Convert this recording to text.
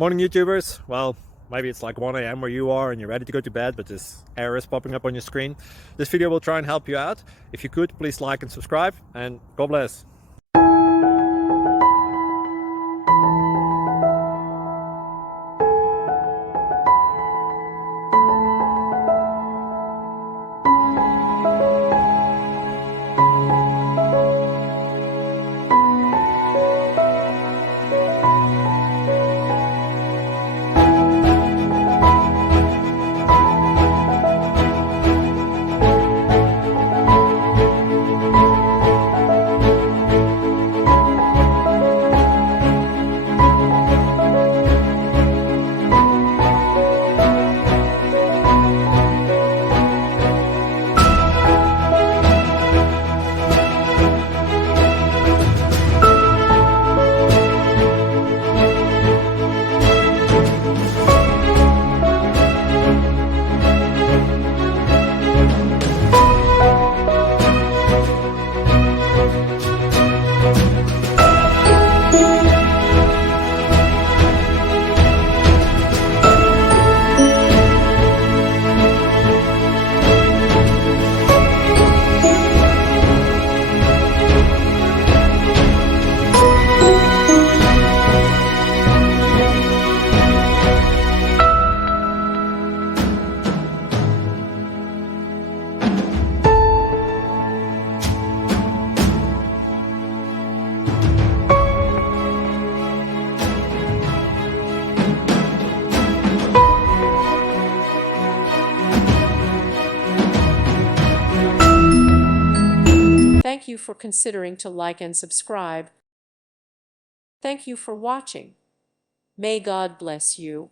Morning YouTubers. Well, maybe it's like 1 a.m. where you are and you're ready to go to bed, but this error is popping up on your screen. This video will try and help you out. If you could, please like and subscribe, and God bless. Thank you for considering to like and subscribe. Thank you for watching. May God bless you.